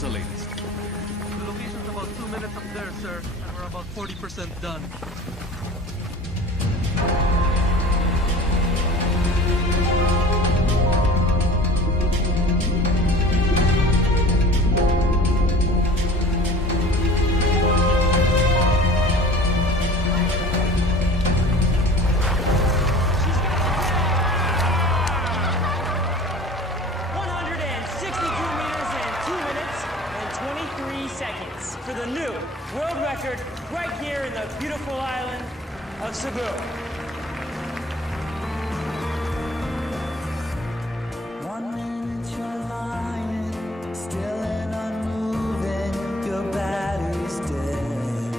What's the latest? The location's about 2 minutes up there, sir, and we're about 40% done. For the new world record right here in the beautiful island of Cebu. 1 minute you're lying, still and unmoving, your battery's dead.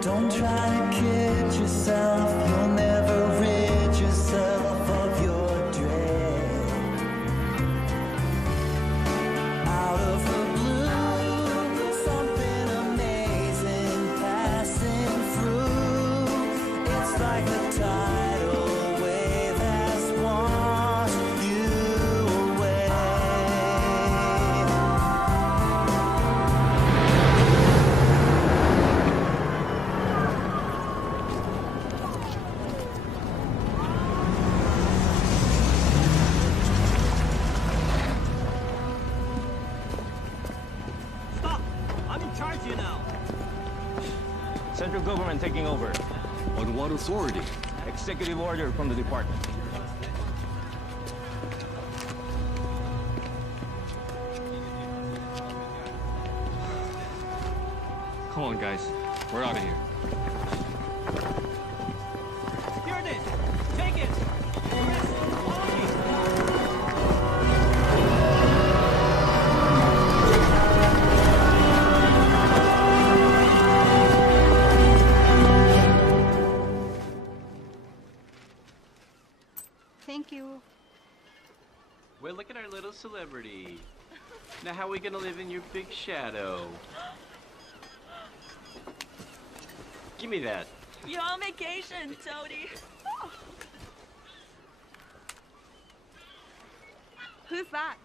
Don't try to kid yourself, you'll never rid yourself of your dread. Out of the like the tidal wave has washed you away. Stop! I'm in charge here now. Central government taking over. On what authority? Executive order from the department. Come on, guys. We're out of here. Here it is. Take it. Thank you. Well, look at our little celebrity. Now how are we gonna live in your big shadow? Give me that. You're on vacation, Toadie. Who's that?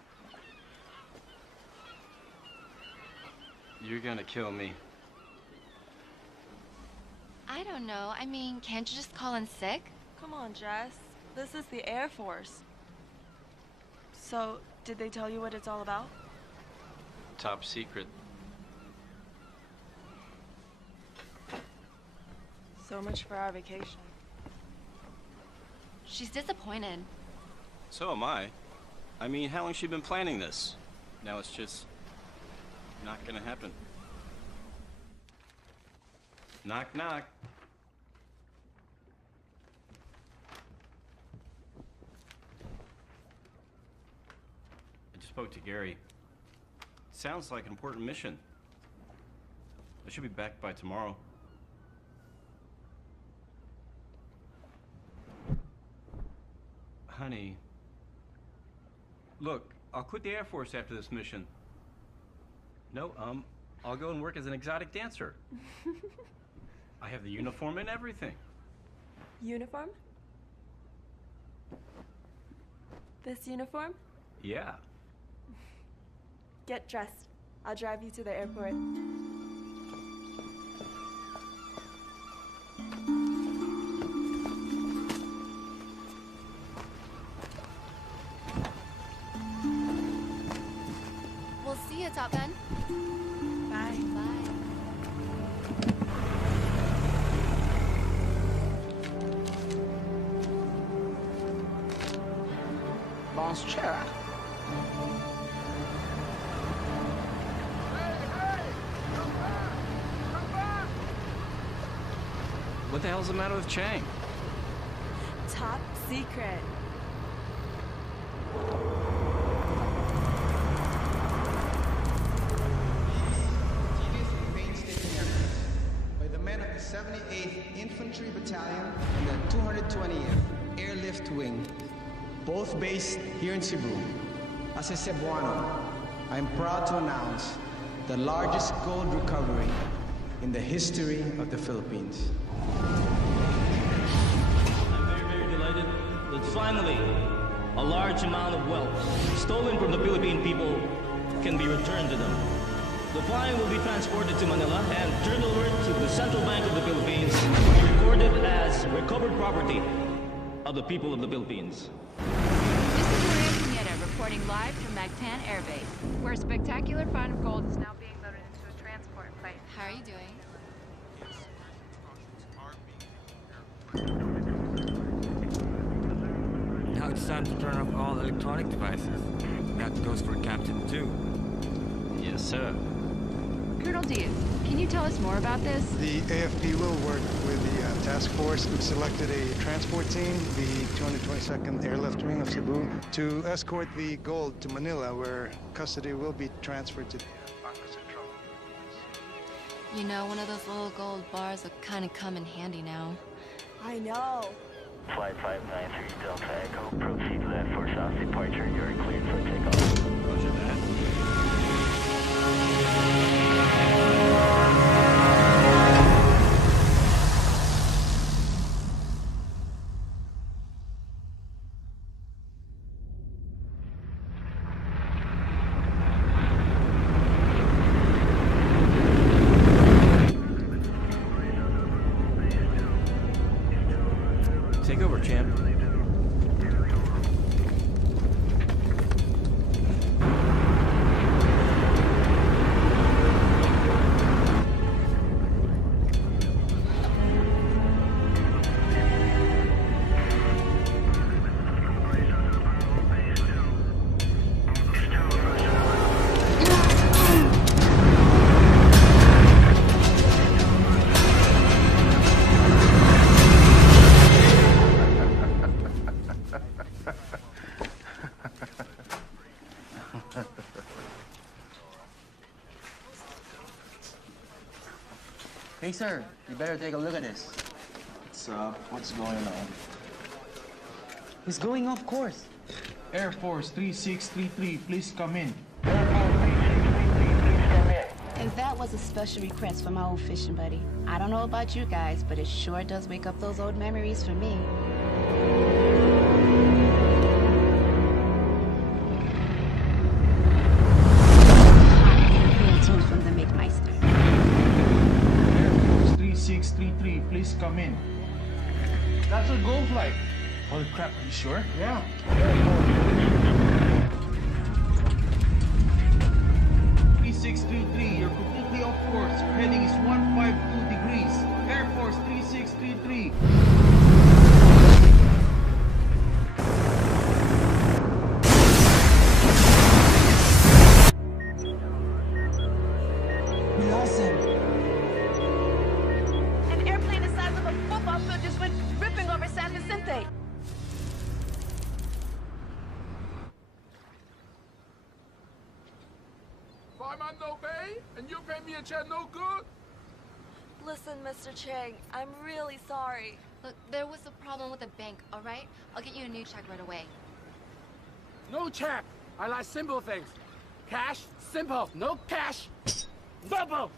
You're gonna kill me. I don't know. I mean, can't you just call in sick? Come on, Jess. This is the Air Force. So, did they tell you what it's all about? Top secret. So much for our vacation. She's disappointed. So am I. I mean, how long has she been planning this? Now it's just not gonna happen. Knock, knock. I just spoke to Gary. Sounds like an important mission. I should be back by tomorrow. Honey, look, I'll quit the Air Force after this mission. No, I'll go and work as an exotic dancer. I have the uniform and everything. Uniform? This uniform? Yeah. Get dressed. I'll drive you to the airport. We'll see you, Top Gun. Bye. Bye. Bonchera. What the hell's the matter with Chang? Top secret. By the men of the 78th Infantry Battalion and the 220th Airlift Wing, both based here in Cebu. As a Cebuano, I am proud to announce the largest gold recovery in the history of the Philippines. I'm very, very delighted that finally a large amount of wealth stolen from the Philippine people can be returned to them. The fine will be transported to Manila and turned over to the Central Bank of the Philippines to be recorded as recovered property of the people of the Philippines. This is Maria Pineda reporting live from Mactan Air Base, where a spectacular find of gold is now being loaded into a transport plane. How are you doing? Now it's time to turn off all electronic devices. That goes for Captain 2. Yes, sir. Colonel Diaz, can you tell us more about this? The AFP will work with the task force. We've selected a transport team, the 222nd Airlift Wing of Cebu, to escort the gold to Manila, where custody will be transferred to the Bangko Central. You know, one of those little gold bars will kind of come in handy now. I know. Flight 593 Delta Echo, proceed left for south departure. You're cleared for takeoff. Roger that. Take over, champ. Hey, sir, you better take a look at this. What's going on? He's going off course. Air Force 3633, please come in. And that was a special request from my old fishing buddy. I don't know about you guys, but it sure does wake up those old memories for me. From the McMeister. Air Force 3633, please come in. That's a gold flight. Holy crap, are you sure? Yeah. 3633, you're completely off course. Your heading is 152 degrees. Air Force 3633. An airplane the size of a football field just went ripping over San Vicente. Fireman no pay, and you pay me a check no good? Listen, Mr. Chang, I'm really sorry. Look, there was a problem with the bank, all right? I'll get you a new check right away. No check. I like simple things. Cash, simple. No cash, double.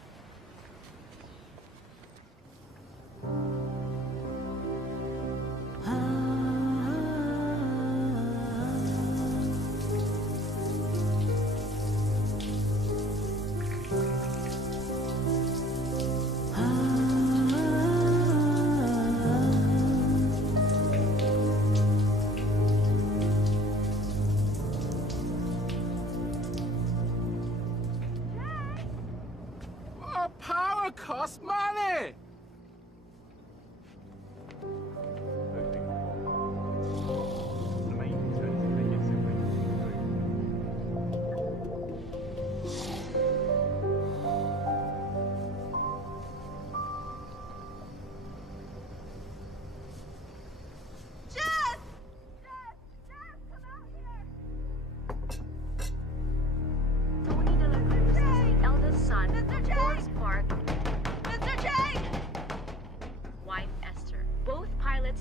Power costs money!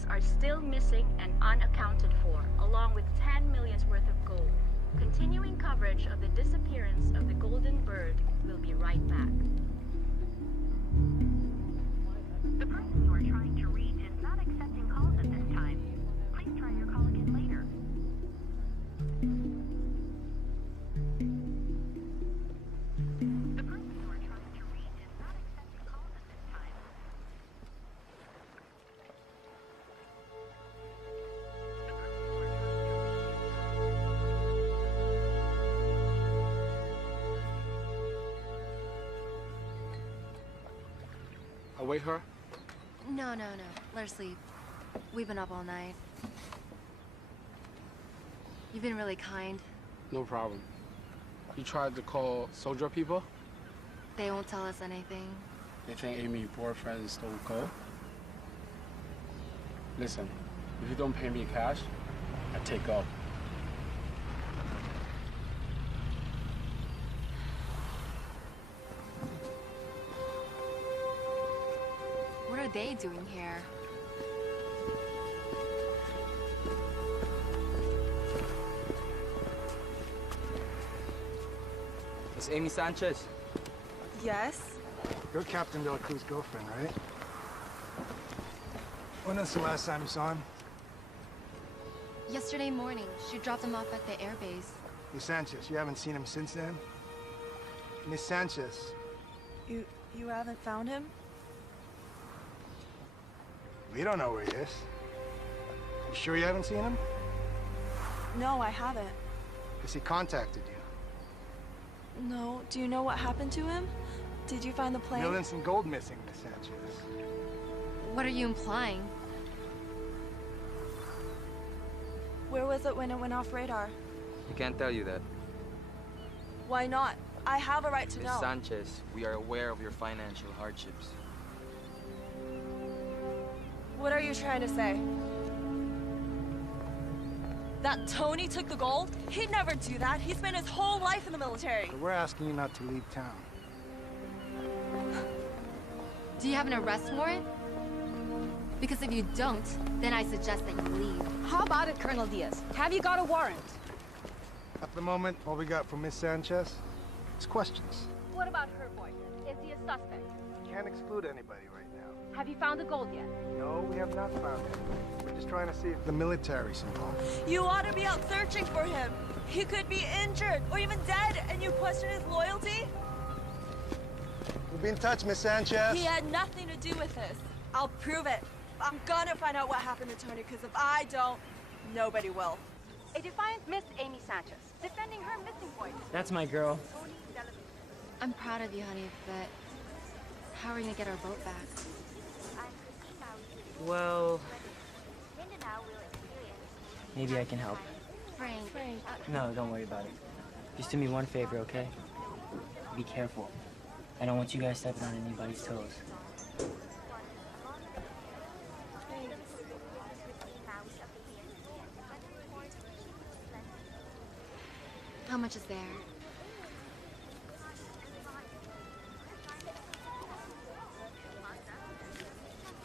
Are still missing and unaccounted for, along with 10 million's worth of gold. Continuing coverage of the disappearance of the Golden Bird will be right back. The person you are trying to reach is not accepting calls at this time. Please try your call again later. wake her? No. Let her sleep. We've been up all night. You've been really kind. No problem. You tried to call soldier people? They won't tell us anything. They think Amy, your boyfriend, stole gold? Listen, if you don't pay me cash, I take off. What are they doing here? It's Amy Sanchez. Yes? You're Captain De La Cruz's girlfriend, right? When was the last time you saw him? Yesterday morning, she dropped him off at the airbase. Miss Sanchez, you haven't seen him since then? Miss Sanchez. You haven't found him? We don't know where he is. You sure you haven't seen him? No, I haven't. Has he contacted you? No. Do you know what happened to him? Did you find the plane? Millions in gold missing, Miss Sanchez. What are you implying? Where was it when it went off radar? I can't tell you that. Why not? I have a right to Miss know. Sanchez, we are aware of your financial hardships. What are you trying to say? That Tony took the gold? He'd never do that. He spent his whole life in the military. But we're asking you not to leave town. Do you have an arrest warrant? Because if you don't, then I suggest that you leave. How about it, Colonel Diaz? Have you got a warrant? At the moment, all we got from Miss Sanchez is questions. What about her boyfriend? Is he a suspect? Can't exclude anybody right now. Have you found the gold yet? No, we have not found it. We're just trying to see if the military's involved. You ought to be out searching for him. He could be injured or even dead, and you question his loyalty? We'll be in touch, Miss Sanchez. He had nothing to do with this. I'll prove it. I'm gonna find out what happened to Tony, because if I don't, nobody will. A defiant Miss Amy Sanchez, defending her missing boy. That's my girl. I'm proud of you, honey, but how are we gonna get our boat back? Well, maybe I can help. Frank. No, don't worry about it. Just do me one favor, okay? Be careful. I don't want you guys stepping on anybody's toes. How much is there?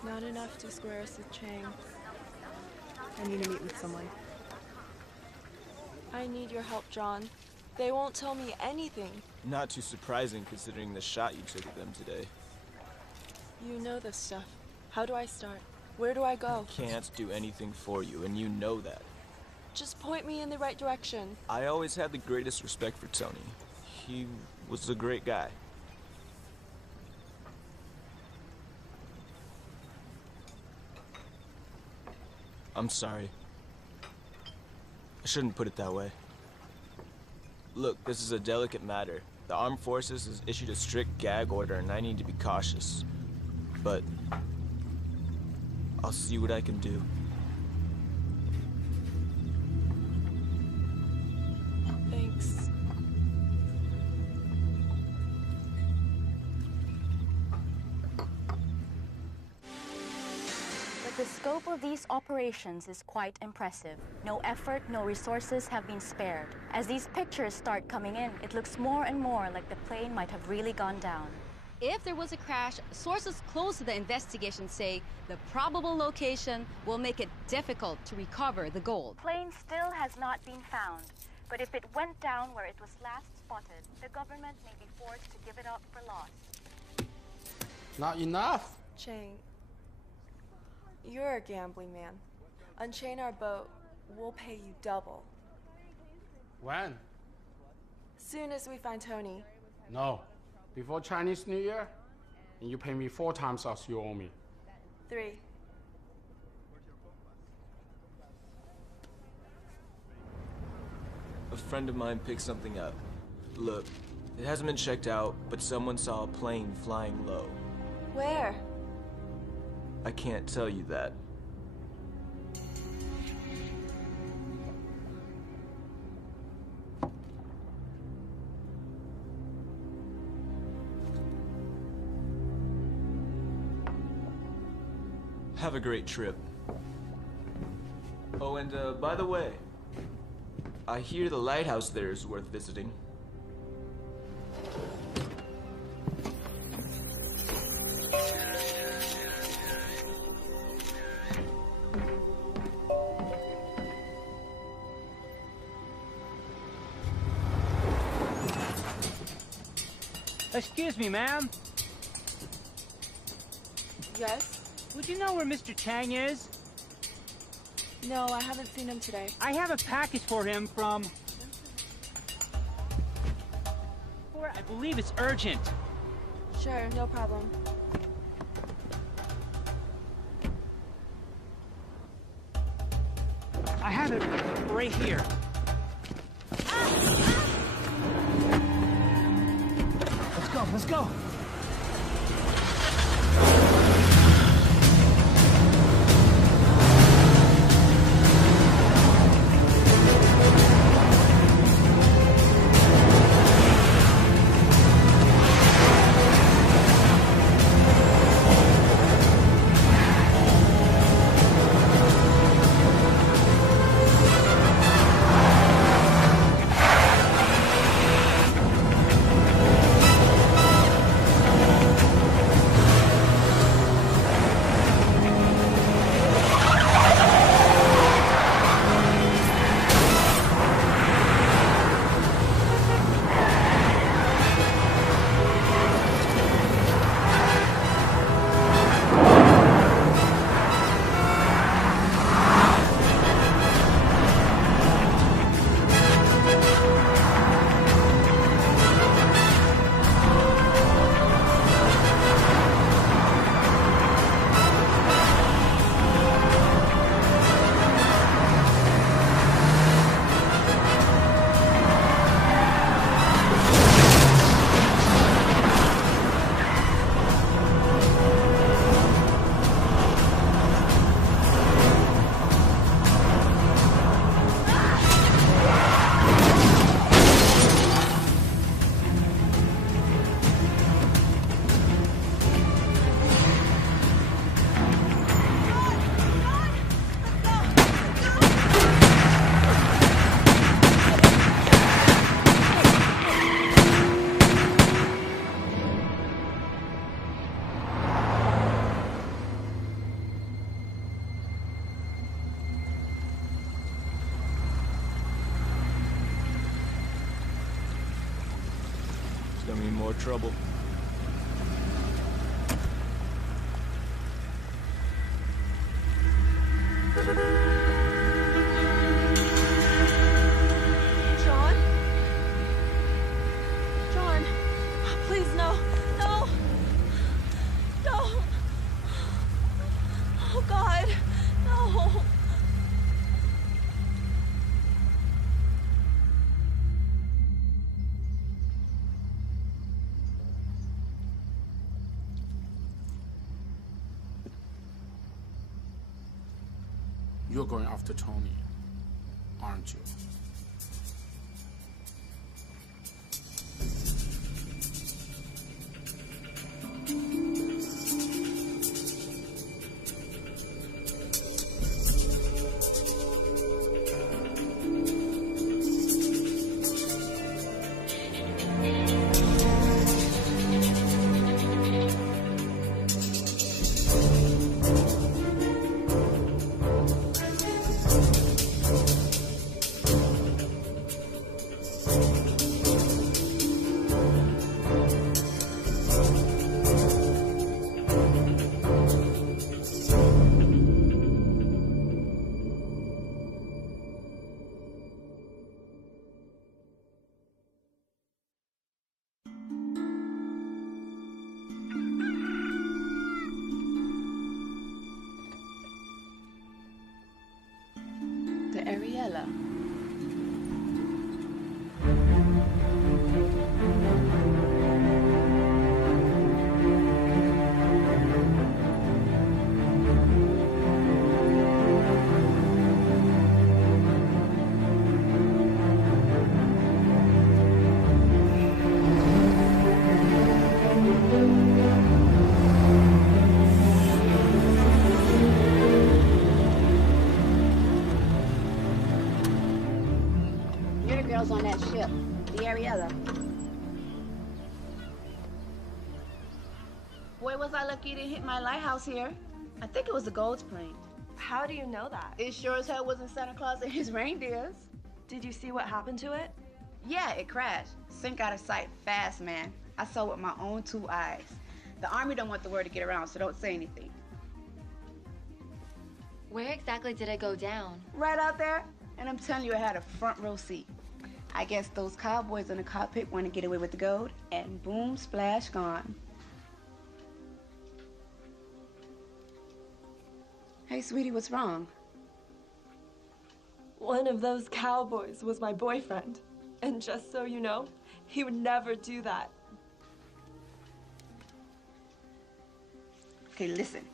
Not enough to square us with Chang. I need to meet with someone. I need your help, John. They won't tell me anything. Not too surprising considering the shot you took at them today. You know this stuff. How do I start? Where do I go? Can't do anything for you, and you know that. Just point me in the right direction. I always had the greatest respect for Tony. He was a great guy. I'm sorry. I shouldn't put it that way. Look, this is a delicate matter. The armed forces has issued a strict gag order and I need to be cautious. But I'll see what I can do. Thanks. But the scope of these operations is quite impressive. No effort, no resources have been spared. As these pictures start coming in, it looks more and more like the plane might have really gone down. If there was a crash, sources close to the investigation say the probable location will make it difficult to recover the gold. Plane still has not been found, but if it went down where it was last spotted, the government may be forced to give it up for lost. Not enough. Chang, you're a gambling man. Unchain our boat. We'll pay you double. When? Soon as we find Tony. No. Before Chinese New Year, and you pay me 4 times as you owe me. 3. A friend of mine picked something up. Look, it hasn't been checked out, but someone saw a plane flying low. Where? I can't tell you that. Have a great trip. Oh, and by the way, I hear the lighthouse there is worth visiting. Excuse me, ma'am. Yes? Would you know where Mr. Chang is? No, I haven't seen him today. I have a package for him from... I believe it's urgent. Sure, no problem. I have it right here. Let's go, let's go. It's gonna mean more trouble. John? John, please, no. No! No! Oh, God. No! You're going after Tony, aren't you? The Ariella. girls on that ship, the Ariella. Boy, was I lucky to hit my lighthouse here. I think it was the Gold's plane. How do you know that? It sure as hell wasn't Santa Claus and his reindeers. Did you see what happened to it? Yeah, it crashed. Sink out of sight fast, man. I saw with my own 2 eyes. The Army don't want the word to get around, so don't say anything. Where exactly did it go down? Right out there, and I'm telling you, I had a front row seat. I guess those cowboys in the cockpit want to get away with the gold, and boom, splash, gone. Hey, sweetie, what's wrong? One of those cowboys was my boyfriend. And just so you know, he would never do that. Okay, listen.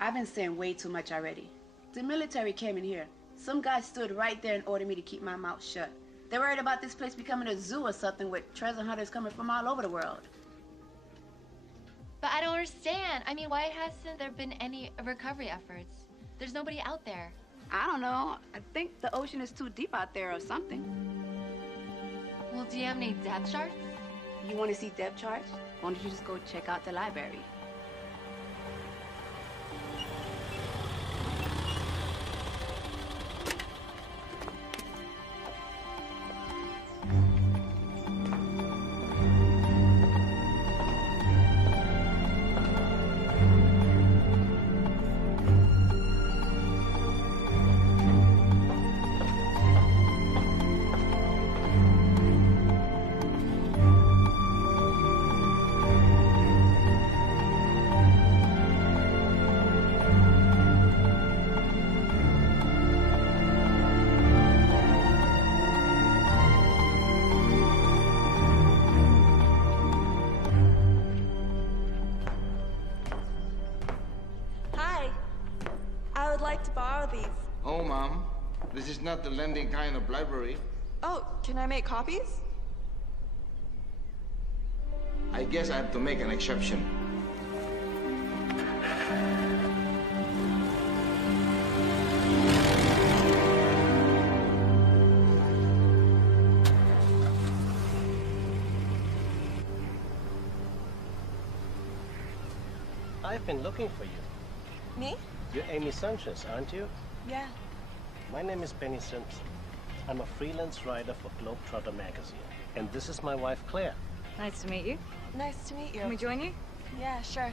I've been saying way too much already. The military came in here. Some guy stood right there and ordered me to keep my mouth shut. They're worried about this place becoming a zoo or something with treasure hunters coming from all over the world. But I don't understand. I mean, why hasn't there been any recovery efforts? There's nobody out there. I don't know. I think the ocean is too deep out there or something. Well, do you have any depth charts? You want to see depth charts? Why don't you just go check out the library? Oh, Mom. This is not the lending kind of library. Oh, can I make copies? I guess I have to make an exception. I've been looking for you. Me? You're Amy Sanchez, aren't you? Yeah. My name is Benny Simpson. I'm a freelance writer for Globetrotter magazine. And this is my wife, Claire. Nice to meet you. Nice to meet you. Can we join you? Yeah, sure.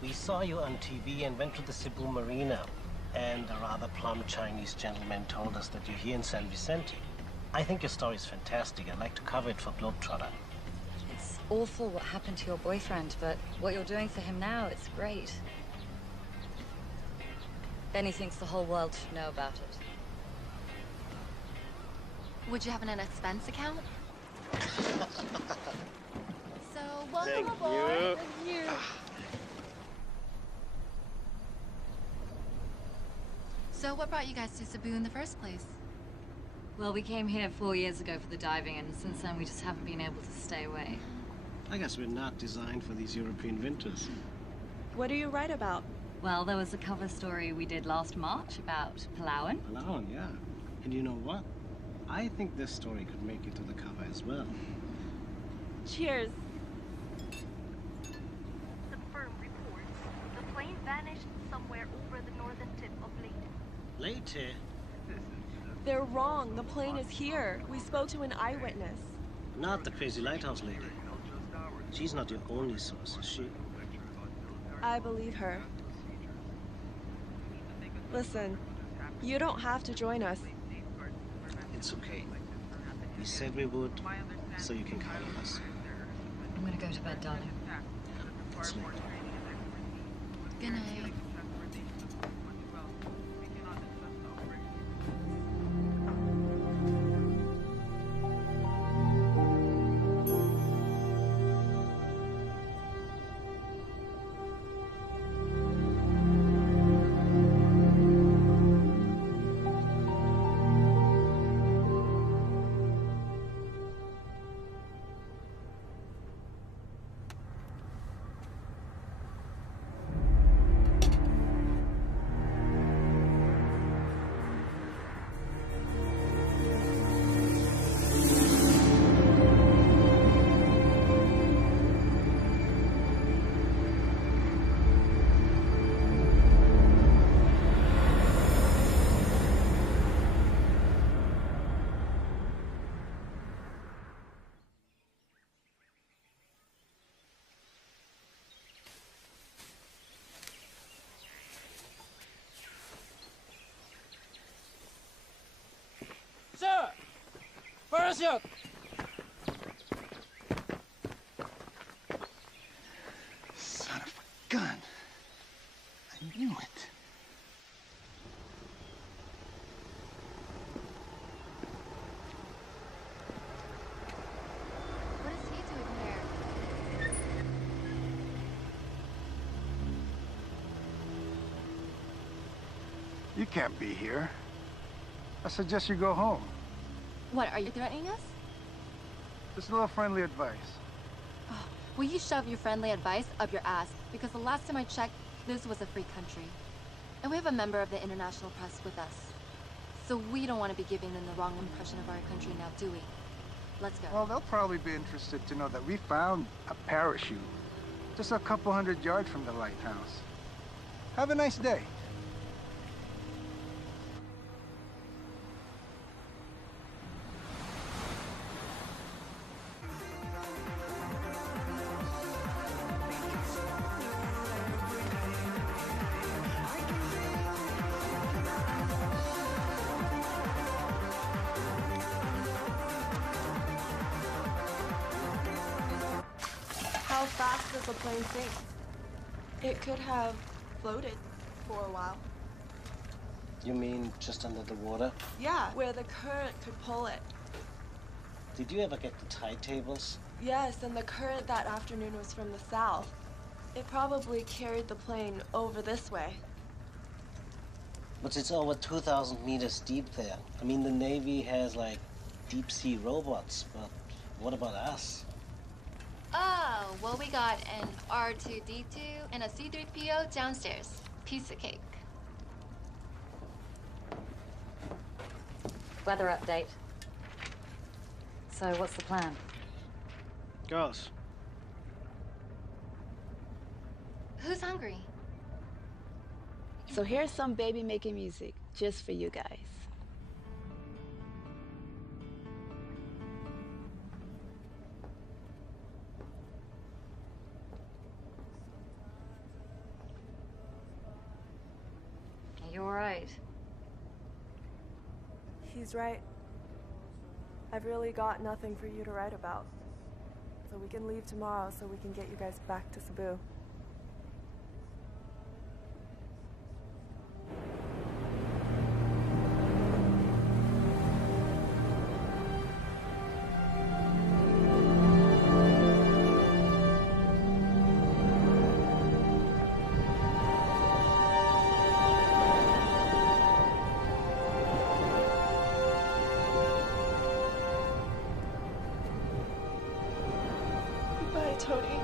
We saw you on TV and went to the Cebu Marina. And a rather plump Chinese gentleman told us that you're here in San Vicente. I think your story is fantastic. I'd like to cover it for Globetrotter. It's awful what happened to your boyfriend, but what you're doing for him now, it's great. Benny thinks the whole world should know about it. Would you have an expense account? So, welcome Thank aboard. you. So, what brought you guys to Cebu in the first place? Well, we came here 4 years ago for the diving, and since then we just haven't been able to stay away. I guess we're not designed for these European winters. What do you write about? Well, there was a cover story we did last March about Palawan. Palawan, yeah. And you know what? I think this story could make it to the cover as well. Cheers. The firm reports the plane vanished somewhere over the northern tip of Leyte. Leyte? They're wrong. The plane is here. We spoke to an eyewitness. Not the crazy lighthouse lady. She's not your only source, is she? I believe her. Listen, you don't have to join us. It's okay. We said we would, so you can count on us. I'm gonna go to bed, darling. Sleep. Good night. parachute! Son of a gun. I knew it. What is he doing here? You can't be here. I suggest you go home. What, are you threatening us? Just a little friendly advice. Will you shove your friendly advice up your ass? Because the last time I checked, this was a free country. And we have a member of the international press with us. So we don't want to be giving them the wrong impression of our country now, do we? Let's go. Well, they'll probably be interested to know that we found a parachute just a couple 100 yards from the lighthouse. Have a nice day. How fast does the plane sink? It could have floated for a while. You mean just under the water? Yeah, where the current could pull it. Did you ever get the tide tables? Yes, and the current that afternoon was from the south. It probably carried the plane over this way. But it's over 2,000 meters deep there. I mean, the Navy has, like, deep-sea robots, but what about us? Oh, well, we got an R2-D2 and a C-3PO downstairs. Piece of cake. Weather update. So, what's the plan? Girls. Who's hungry? So here's some baby making music just for you guys. Are you alright? He's right. I've really got nothing for you to write about. So we can leave tomorrow so we can get you guys back to Cebu. Bye, Tony.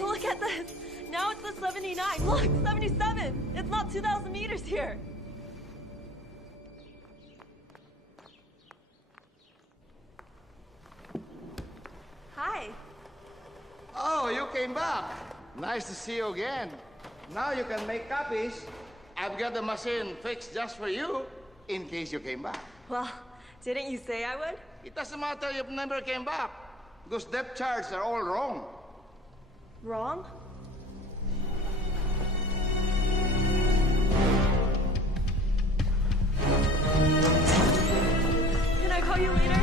Look at this! Now it's the 79! Look! 77! It's not 2,000 meters here! Hi! Oh, you came back. Nice to see you again. Now you can make copies. I've got the machine fixed just for you, in case you came back. Well, didn't you say I would? It doesn't matter if you never came back, because depth charts are all wrong. Wrong? Can I call you later?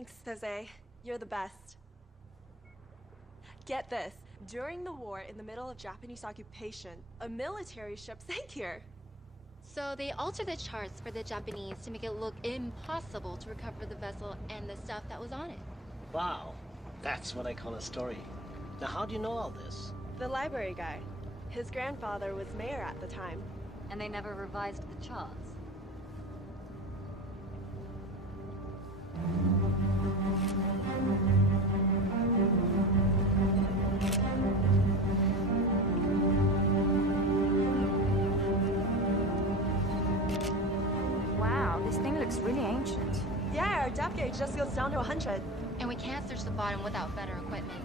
Thanks, Jose. You're the best. Get this. During the war, in the middle of Japanese occupation, a military ship sank here. So they altered the charts for the Japanese to make it look impossible to recover the vessel and the stuff that was on it. Wow, that's what I call a story. Now, how do you know all this? The library guy. His grandfather was mayor at the time. And they never revised the charts. Wow, this thing looks really ancient. Yeah, our depth gauge just goes down to 100. And we can't search the bottom without better equipment.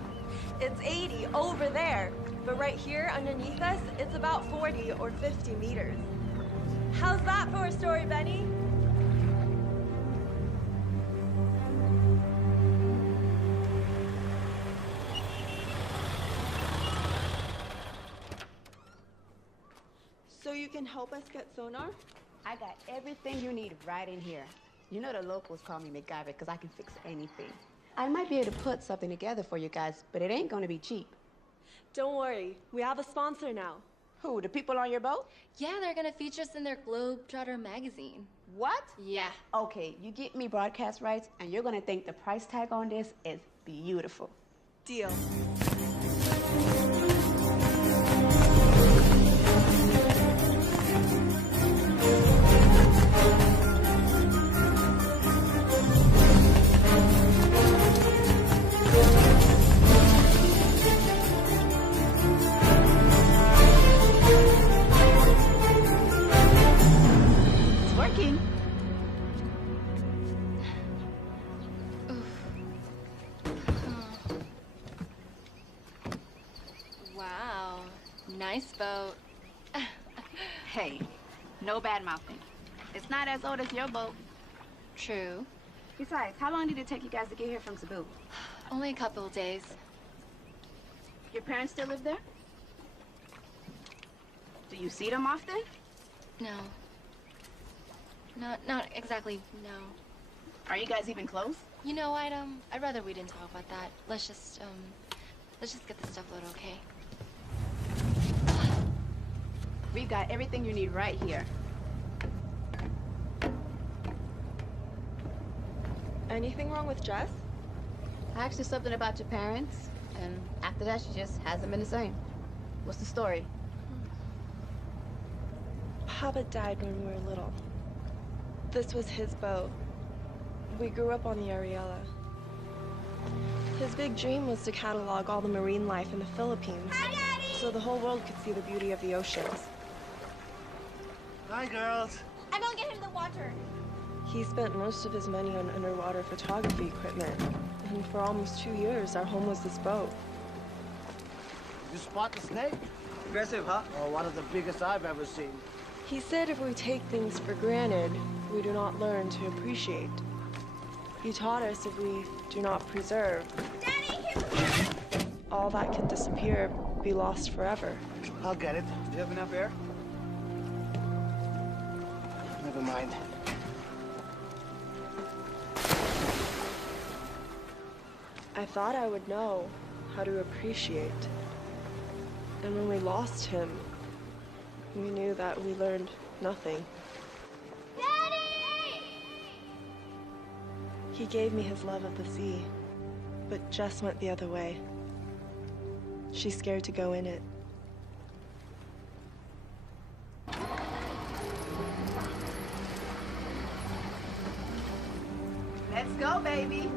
It's 80 over there. But right here underneath us, it's about 40 or 50 meters. How's that for a story, Benny? So you can help us get sonar? I got everything you need right in here. You know the locals call me MacGyver because I can fix anything. I might be able to put something together for you guys, but it ain't gonna be cheap. Don't worry, we have a sponsor now. Who, the people on your boat? Yeah, they're gonna feature us in their Globetrotter magazine. What? Yeah. Okay, you get me broadcast rights, and you're gonna think the price tag on this is beautiful. Deal. Wow, nice boat. Hey, no bad mouthing. It's not as old as your boat. True. Besides, how long did it take you guys to get here from Cebu? Only a couple of days. Your parents still live there? Do you see them often? No. Not exactly, no. Are you guys even close? You know, I'd rather we didn't talk about that. Let's just get the stuff loaded, okay? We've got everything you need right here. Anything wrong with Jess? I asked her something about your parents, and after that, she just hasn't been the same. What's the story? Papa died when we were little. This was his boat. We grew up on the Ariella. His big dream was to catalog all the marine life in the Philippines, so the whole world could see the beauty of the oceans. Hi, girls. I'm gonna get him the water. He spent most of his money on underwater photography equipment, and for almost 2 years, our home was this boat. You spot the snake? Aggressive, huh? Oh, one of the biggest I've ever seen. He said if we take things for granted, we do not learn to appreciate. He taught us if we do not preserve, all that can disappear, be lost forever. I'll get it. Do you have enough air? Never mind. I thought I would know how to appreciate. And when we lost him, we knew that we learned nothing. Daddy! He gave me his love of the sea, but Jess went the other way. She's scared to go in it. Let's go, baby.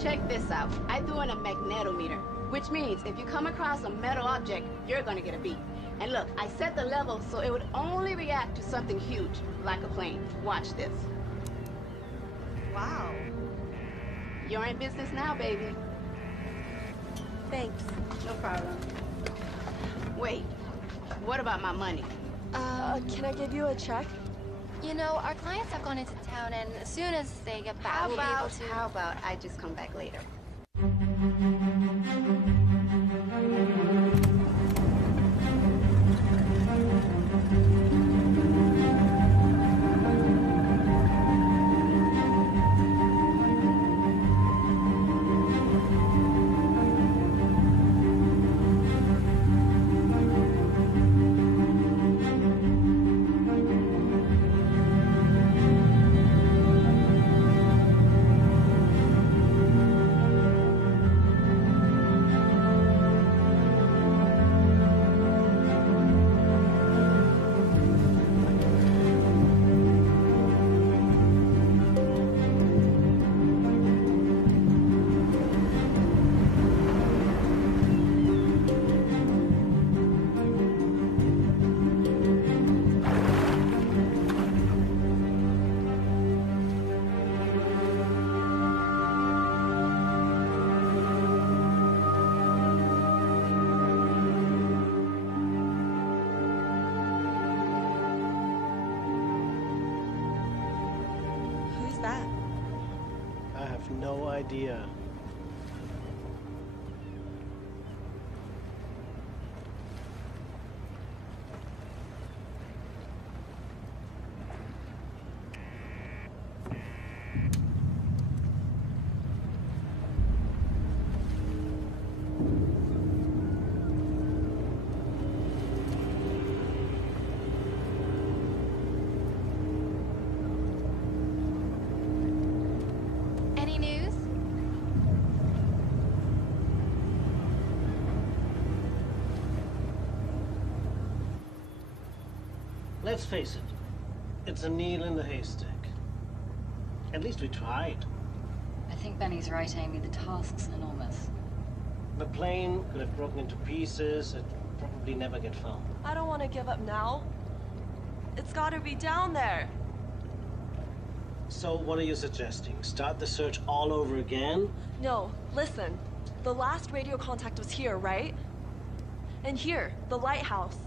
Check this out. I threw in a magnetometer, which means if you come across a metal object, you're gonna get a beep. And look, I set the level so it would only react to something huge, like a plane. Watch this. Wow. You're in business now, baby. Thanks. No problem. Wait, what about my money? Can I give you a check? You know, our clients have gone into town, and as soon as they get back, we'll be able to... How about I just come back later? no idea. Any news? Let's face it, it's a needle in the haystack. At least we tried. I think Benny's right, Amy. The task's enormous. The plane could have broken into pieces. It'd probably never get found. I don't want to give up now. It's gotta be down there. So what are you suggesting? Start the search all over again? No, listen. The last radio contact was here, right? And here, the lighthouse.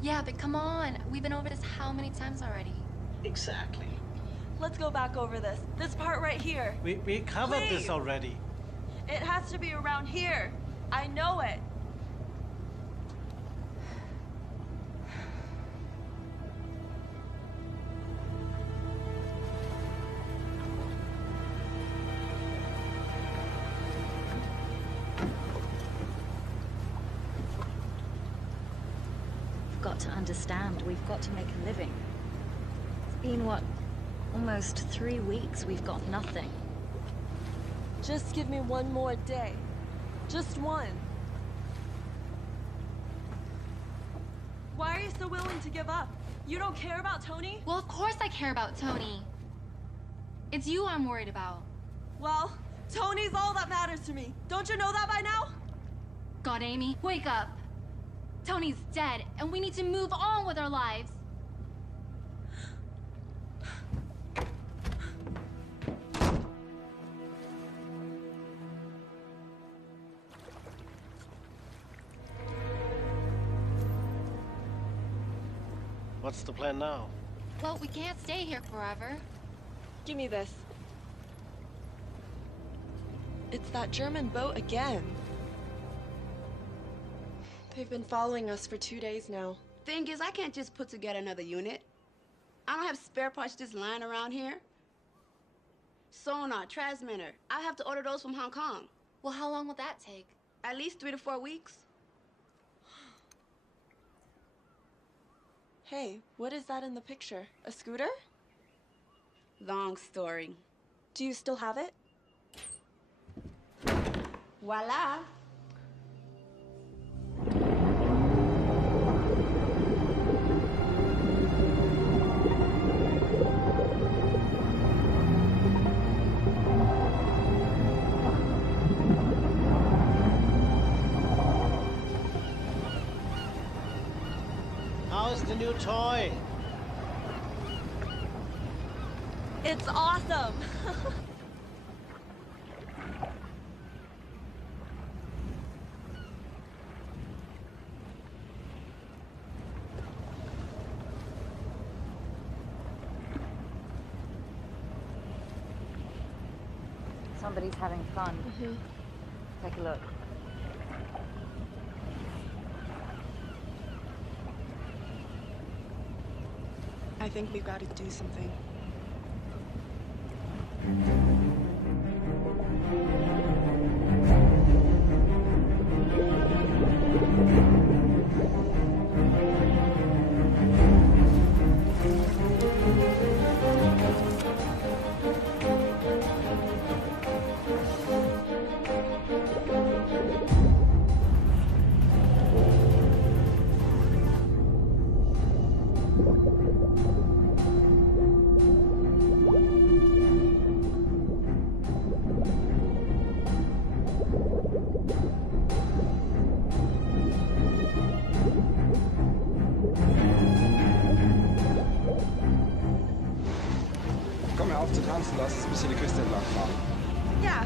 Yeah, but come on. We've been over this how many times already? Exactly. Let's go back over this. This part right here. We covered Please. this already. It has to be around here. I know it. We've got to understand. We've got to make a living. It's been, what, almost 3 weeks we've got nothing. Just give me one more day. Just one. Why are you so willing to give up? You don't care about Tony? Well, of course I care about Tony. It's you I'm worried about. Well, Tony's all that matters to me. Don't you know that by now? God, Amy, wake up. Tony's dead, and we need to move on with our lives. What's the plan now? Well, we can't stay here forever. Give me this. It's that German boat again. They've been following us for 2 days now. Thing is, I can't just put together another unit. I don't have spare parts just lying around here. Sonar, transmitter. I have to order those from Hong Kong. Well, how long will that take? At least 3 to 4 weeks. Hey, what is that in the picture? A scooter? Long story. Do you still have it? Voila. How's the new toy? It's awesome! Somebody's having fun. Take a look. I think we've got to do something. Komm, hör auf zu tanzen, lass uns ein bisschen die Küste entlang fahren. Ja.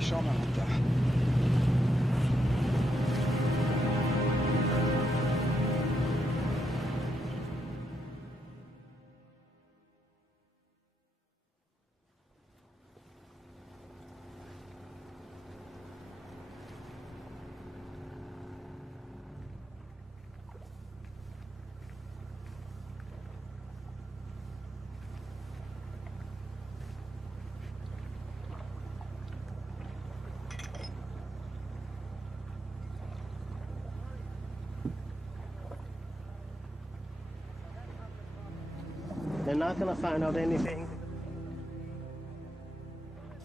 Schau mal runter. They're not gonna find out anything.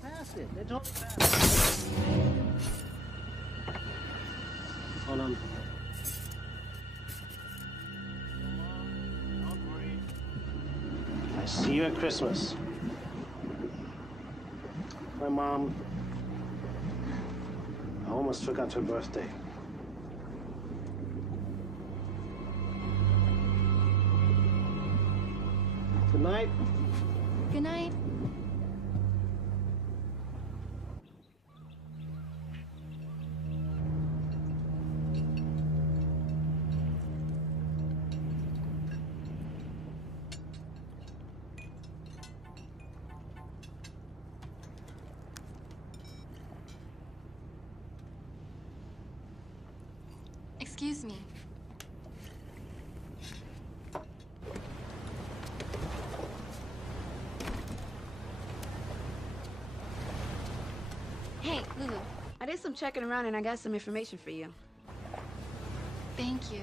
Pass it. They told me pass. Hold on. Don't worry. I see you at Christmas. My mom, I almost forgot her birthday. Good night. Good night. Excuse me. Hey, Lulu. I did some checking around and I got some information for you. Thank you.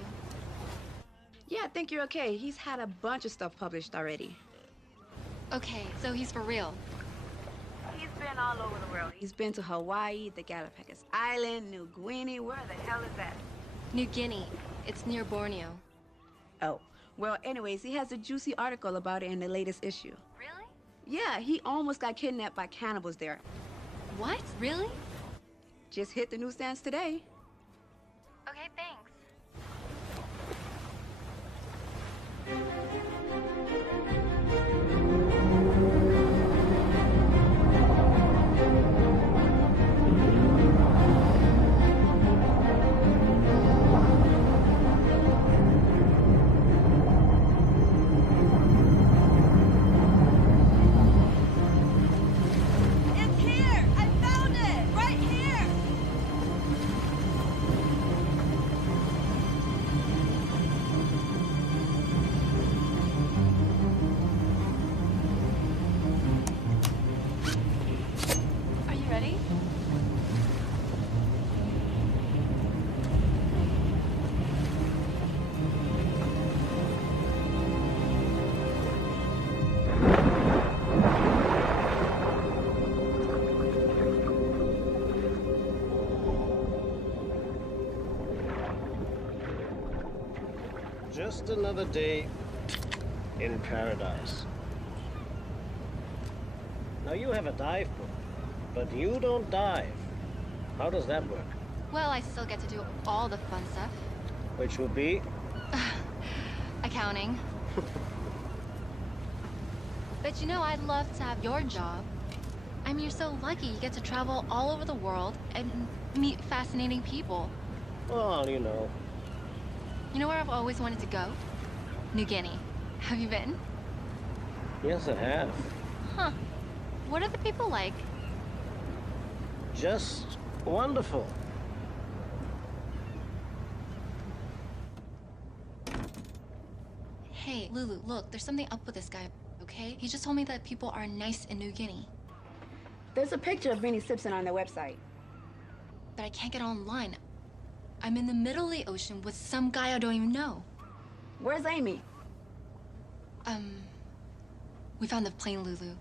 Yeah, I think you're okay. He's had a bunch of stuff published already. Okay, so he's for real. He's been all over the world. He's been to Hawaii, the Galapagos Island, New Guinea. Where the hell is that? New Guinea. It's near Borneo. Oh, well, anyways, he has a juicy article about it in the latest issue. Really? Yeah, he almost got kidnapped by cannibals there. What? Really? Just hit the newsstands today. Okay, thanks. Just another day in paradise. Now you have a dive book, but you don't dive. How does that work? Well, I still get to do all the fun stuff. Which would be? Accounting. But you know, I'd love to have your job. I mean, you're so lucky you get to travel all over the world and meet fascinating people. Well, you know. You know where I've always wanted to go? New Guinea. Have you been? Yes, I have. Huh. What are the people like? Just wonderful. Hey, Lulu, look, there's something up with this guy, okay? He just told me that people are nice in New Guinea. There's a picture of Vinnie Simpson on their website. But I can't get online. I'm in the middle of the ocean with some guy I don't even know. Where's Amy? We found the plane, Lulu.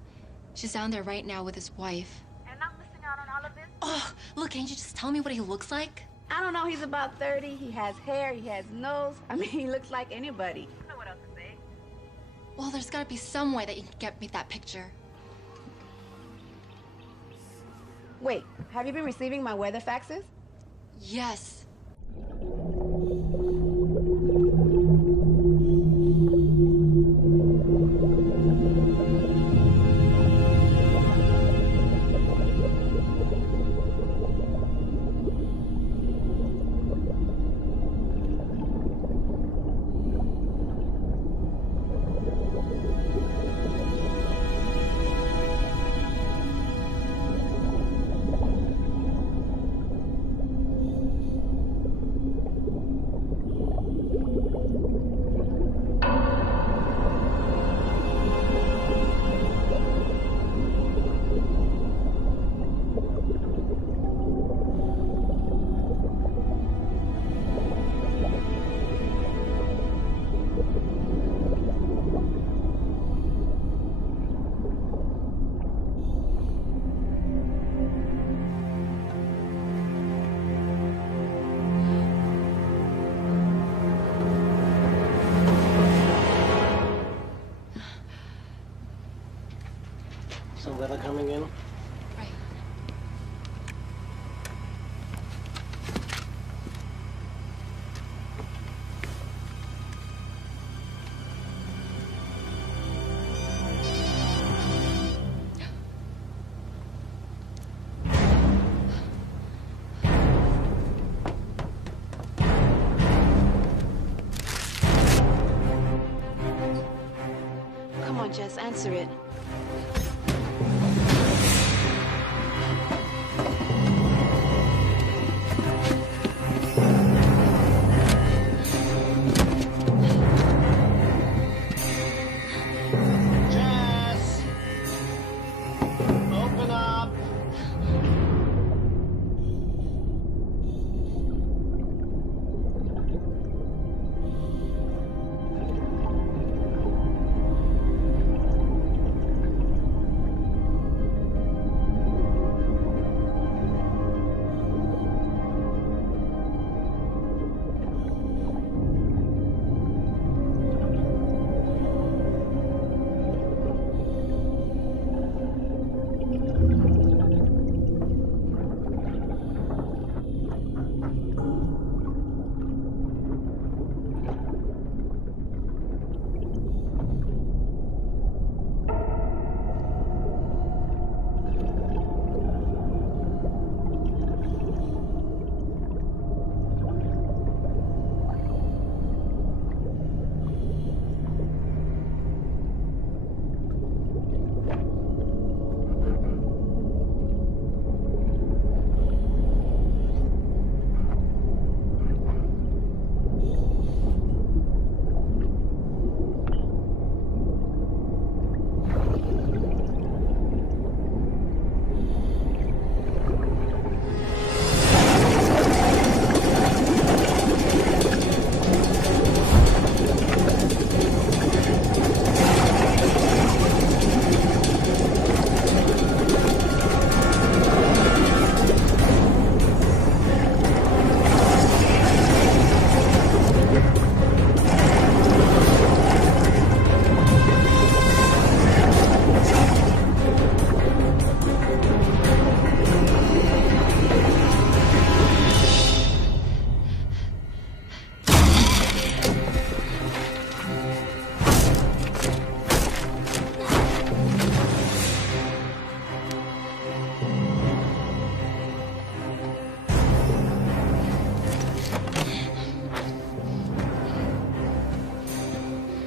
She's down there right now with his wife. And I'm missing out on all of this? Oh, look, can't you just tell me what he looks like? I don't know, he's about 30, he has hair, he has nose. I mean, he looks like anybody. I don't know what else to say. Well, there's gotta be some way that you can get me that picture. Wait, have you been receiving my weather faxes? Yes. answer it. Jess! Open up!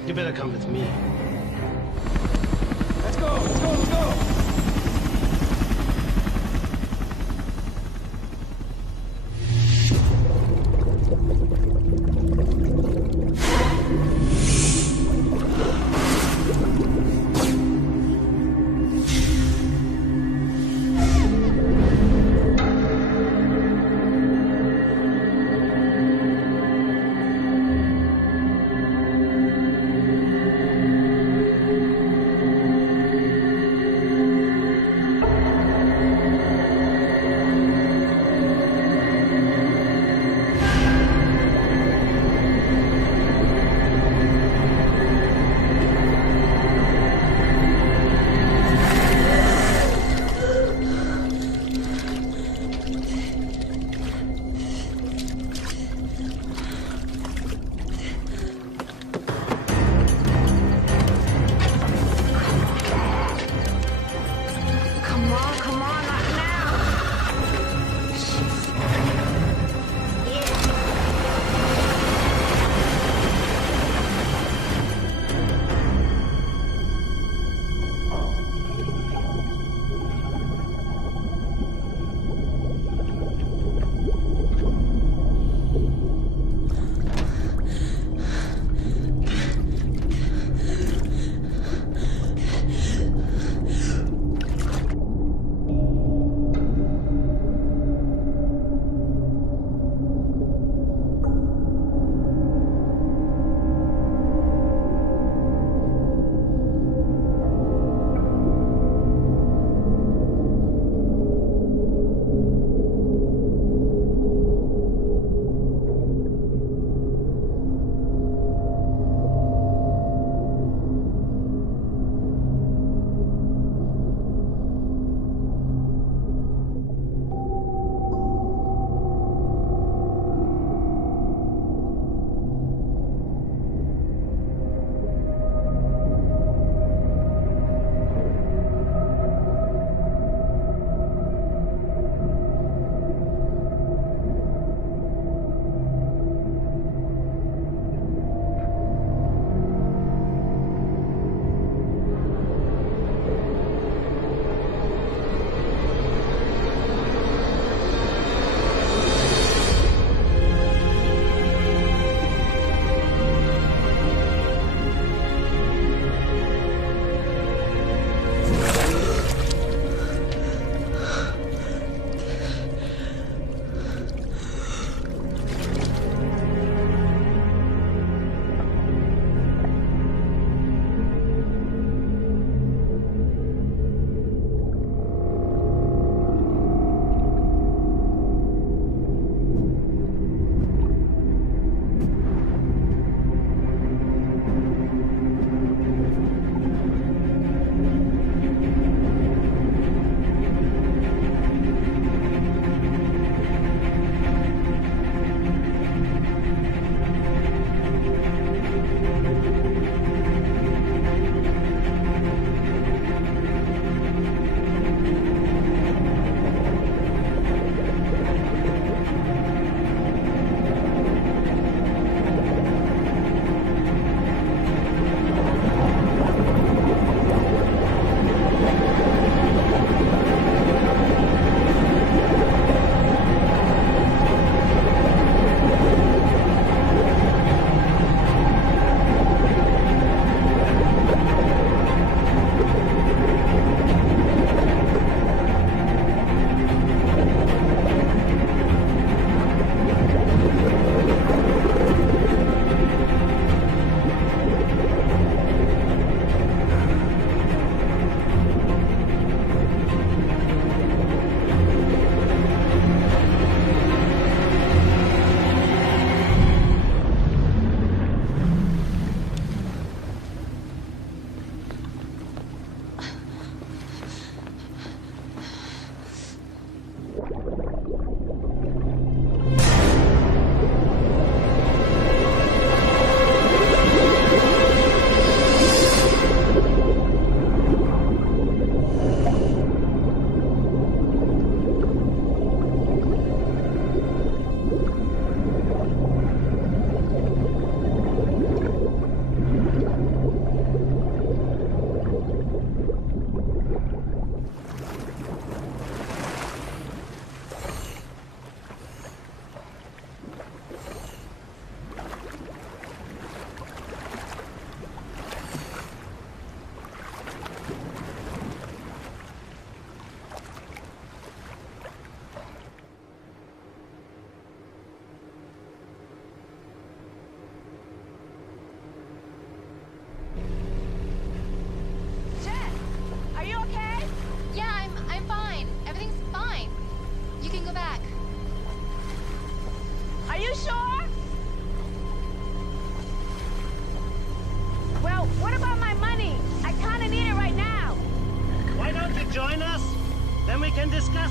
You better come with me. Let's go, let's go, let's go!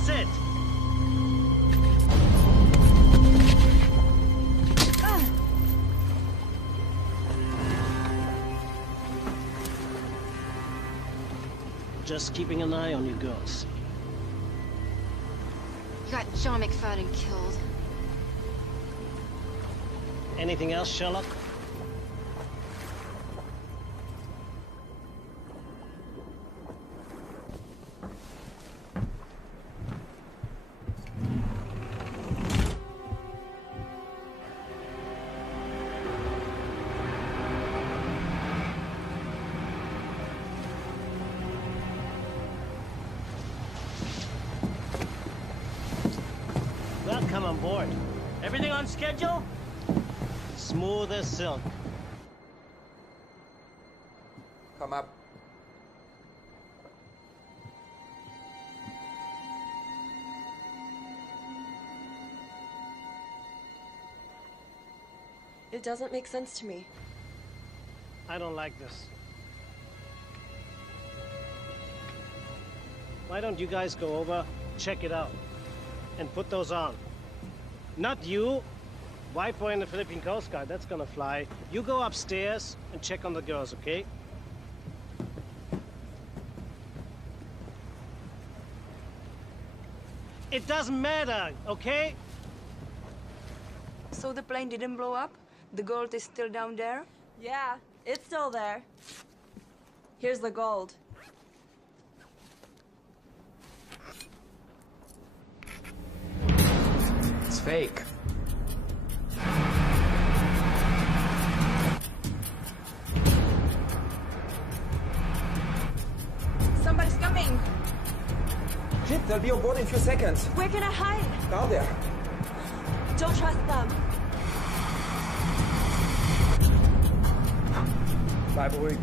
That's it. Just keeping an eye on you girls. You got John McFadden killed. Anything else, Sherlock? Welcome on board. Everything on schedule? Smooth as silk. Come up. It doesn't make sense to me. I don't like this. Why don't you guys go over, check it out, and put those on? Not you. White boy in the Philippine Coast Guard, that's gonna fly. You go upstairs and check on the girls, okay? It doesn't matter, okay? So the plane didn't blow up? The gold is still down there? Yeah, it's still there. Here's the gold. It's fake. Somebody's coming! Shit, they'll be on board in a few seconds. Where can I hide? Down there. Don't trust them. Bleib ruhig.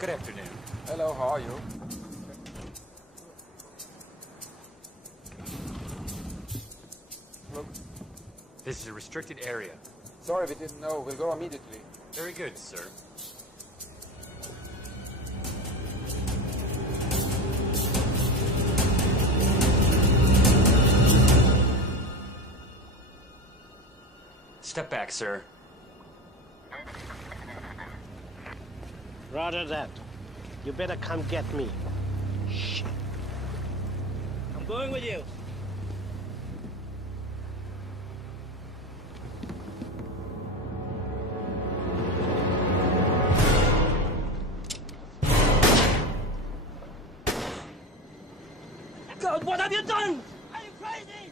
Good afternoon. Hello, how are you? Look. This is a restricted area. Sorry, we didn't know. We'll go immediately. Very good, sir. Step back, sir. Roger that. You better come get me. Shit. I'm going with you. God, what have you done? Are you crazy?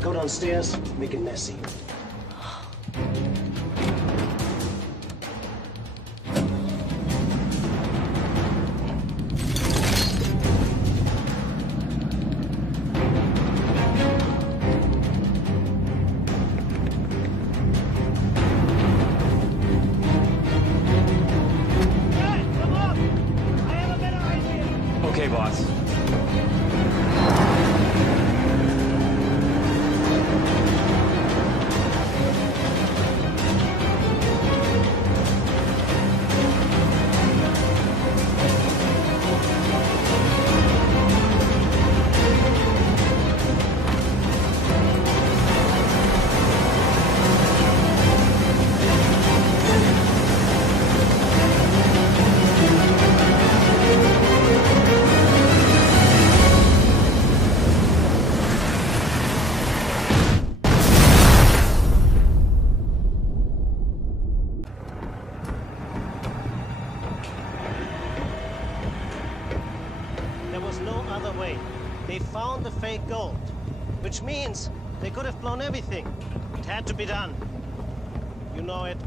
Go downstairs, make it messy. Okay, boss. There was no other way. They found the fake gold, which means they could have blown everything. It had to be done. You know it.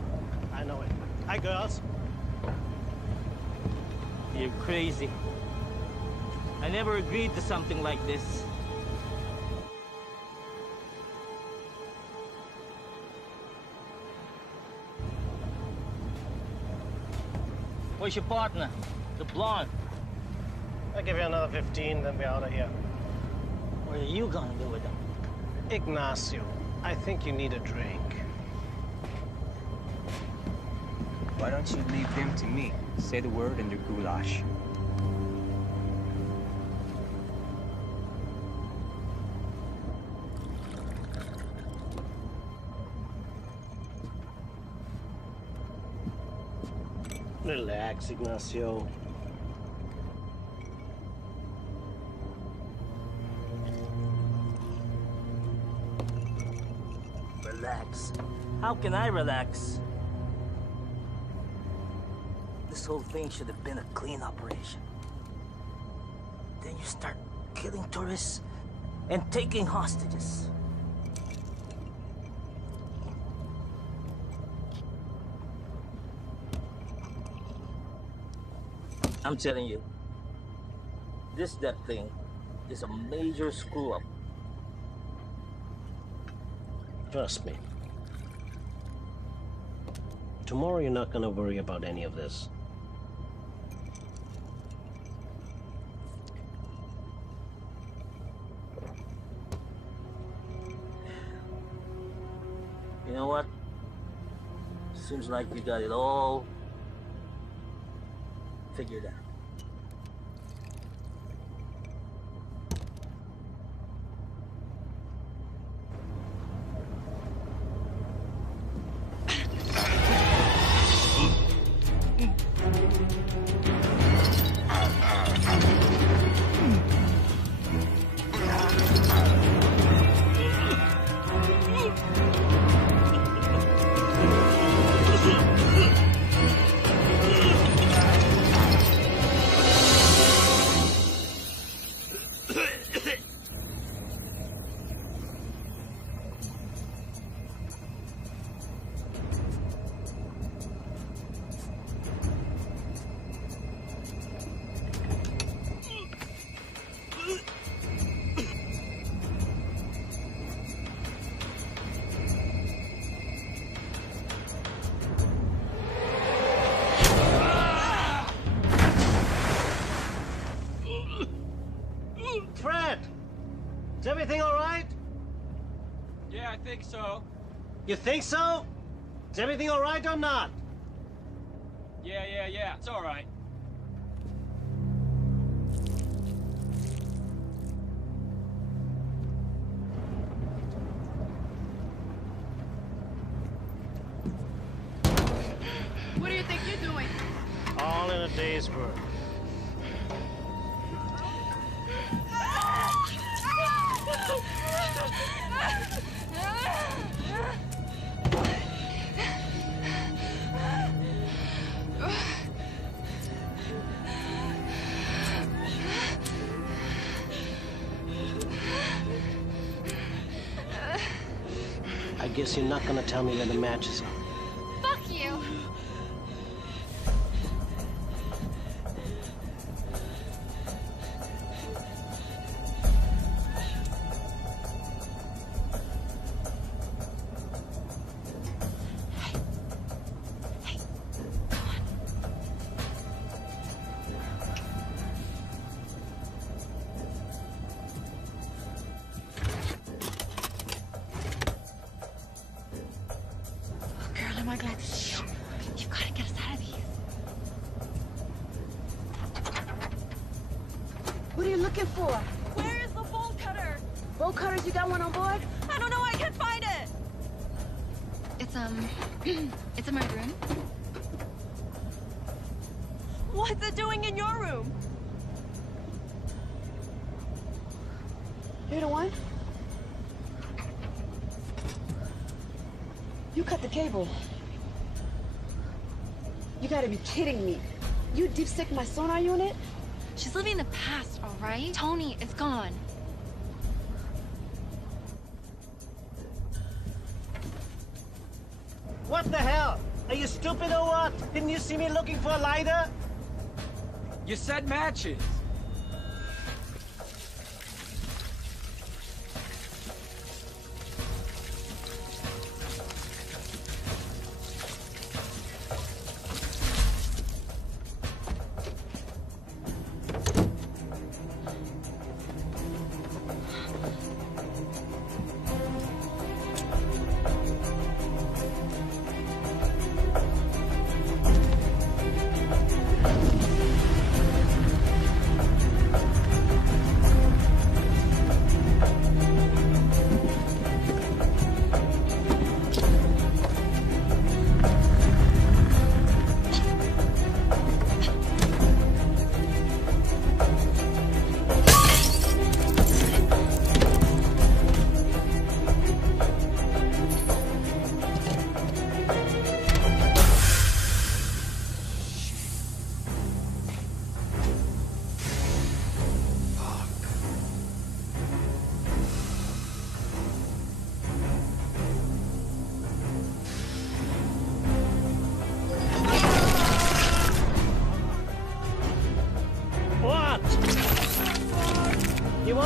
I know it. Hi, girls. You're crazy. I never agreed to something like this. Where's your partner? The blonde. I'll give you another 15, then we're out of here. What are you gonna do with them? Ignacio, I think you need a drink. Why don't you leave him to me? Say the word and you're goulash. Relax, Ignacio. Relax. How can I relax? This whole thing should have been a clean operation. Then you start killing tourists and taking hostages. I'm telling you, this debt thing is a major screw-up. Trust me. Tomorrow you're not gonna worry about any of this. You know what? Seems like you got it all figured out. Fred! Is everything all right? Yeah, I think so. You think so? Is everything all right or not? Yeah, it's all right. What do you think you're doing? All in a day's work. I guess you're not gonna tell me where the matches are. Fuck you! Girl, am I glad to see you. You gotta get us out of these. What are you looking for? Where is the bolt cutter? Bolt cutters, you got one on board? I don't know, I can't find it. It's, it's in my room. What's it doing in your room? You're the one? You cut the cable. You gotta be kidding me. You deep stick my sonar unit? She's living in the past, all right? Tony is gone. What the hell? Are you stupid or what? Didn't you see me looking for a lighter? You said matches.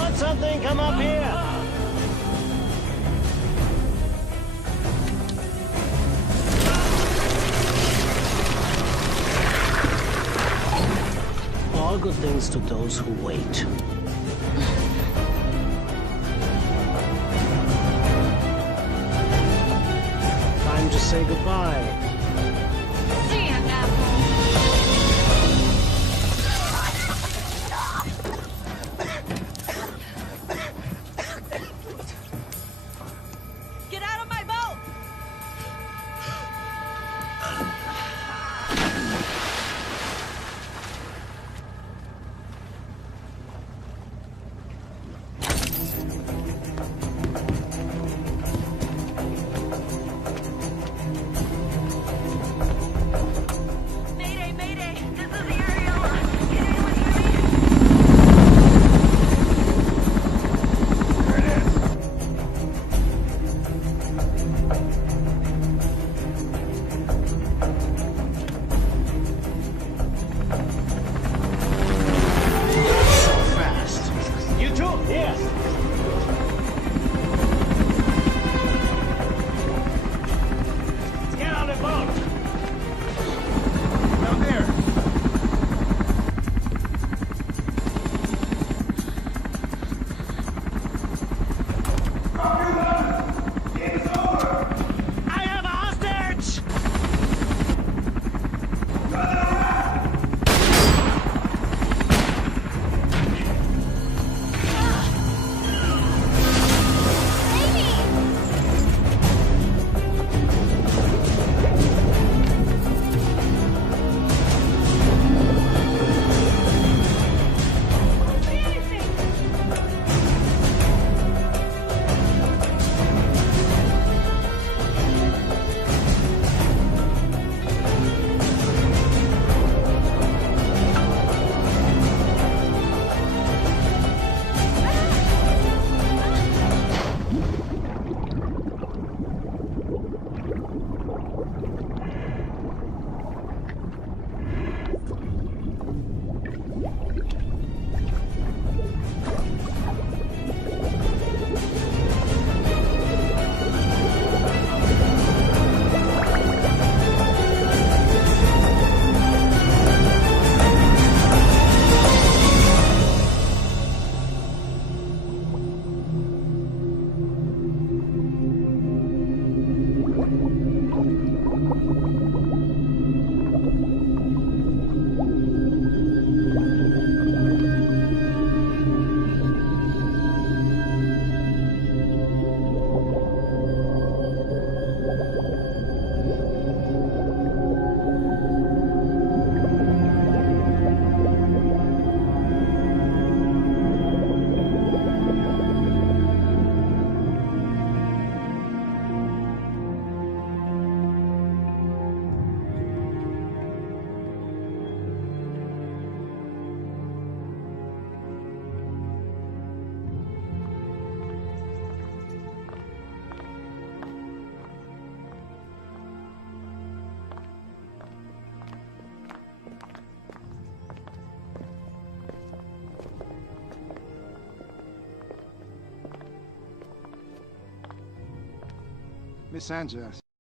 got something? Come up here. All good things to those who wait. Time to say goodbye. See ya, asshole. Get out of my boat! Mayday, mayday! This is the Ariola! Can anyone hear me? There it is. So fast. You too? Here. Let's get on the boat. Down there. I have a hostage! Miss Sanchez.